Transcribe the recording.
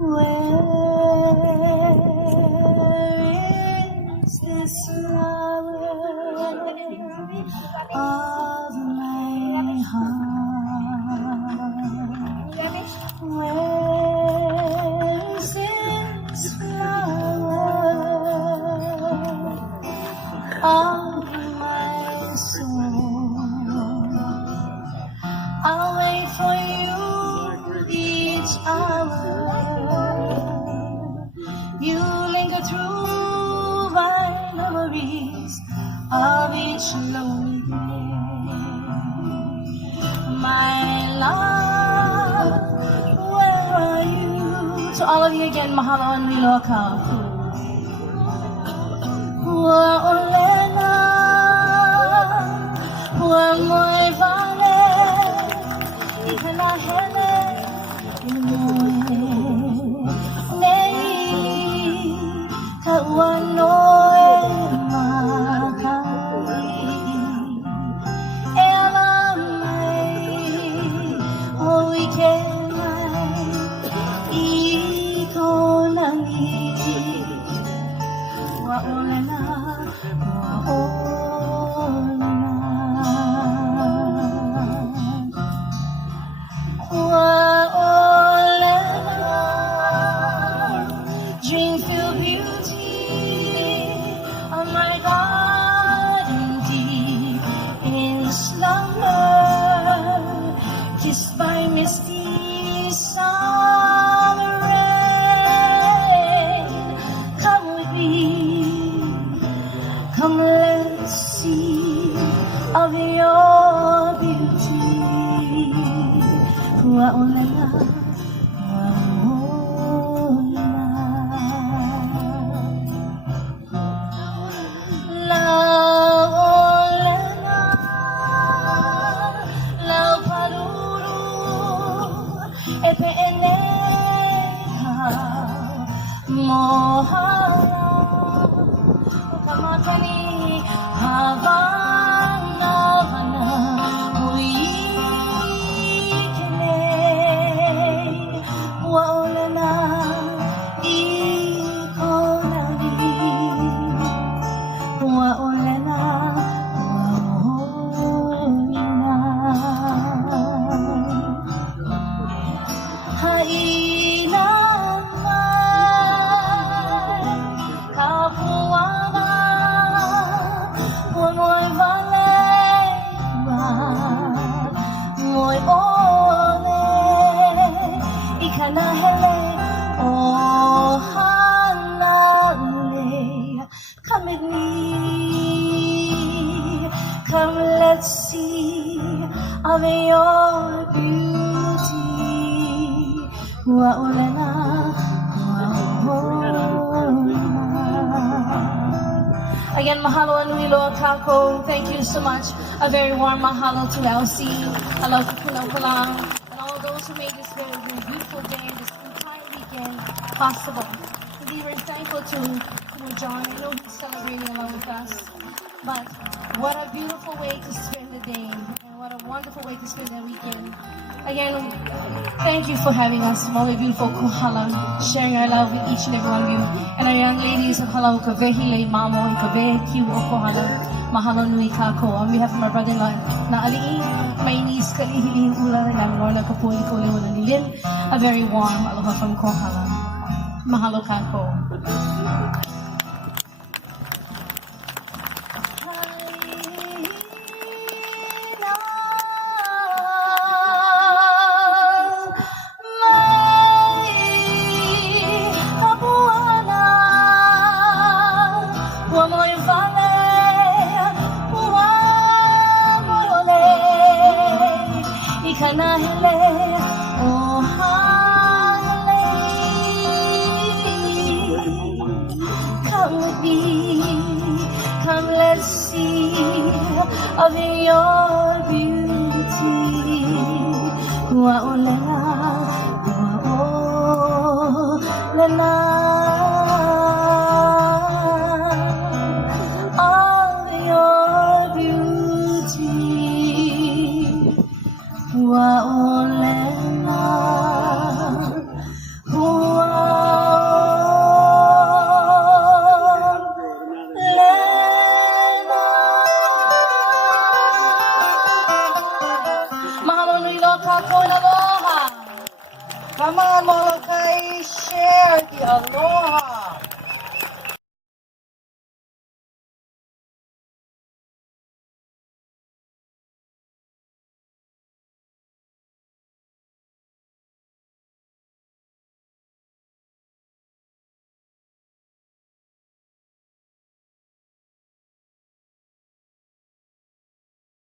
Where is this flower of my heart? Where is this flower of my soul? I'll wait for you each hour. You linger through my memories of each lonely day. My love, where are you? To all of you again, mahalo and niloka. Wa'olena, wa'moy vale, ikanahele, nei, kawanoe makai, elamai, oikenai, ikonami, wa'olena, dream-filled beauty of my garden deep in slumber, kissed by misty summer rain. Come with me, come let's see of your beauty. Wa'olena, Kamatani Havana Havana Uikene Wa'olena Ikonami Wa'olena Wa'olena Haina come with me, come let's see of your beauty. Wa'olena, wa'olena. Again, mahalo anui loa kako. Thank you so much. A very warm mahalo to Elsie. Hello to Pulang, and all those who made this very beautiful day and this entire weekend possible. We were thankful to John. I know he's celebrating along with us. But what a beautiful way to spend the day, and what a wonderful way to spend the weekend. Again, thank you for having us. Maui beautiful kohala, sharing our love with each and every one of you. And our young ladies of Halau Kavehile Mamo and Kabe Kiu Okohala. Mahalo nui kako. On behalf of my brother-in-law na ali'i, my niece kalihili ula ng Lorna Kapuli Kole Wala Nilin. A very warm aloha from Kohala. Mahalo kako. Come with me, come let's see of your beauty. Wa'olena, wa'olena, of your beauty. Wa'olena, wa'olena. Come on, Molokai, share the aloha.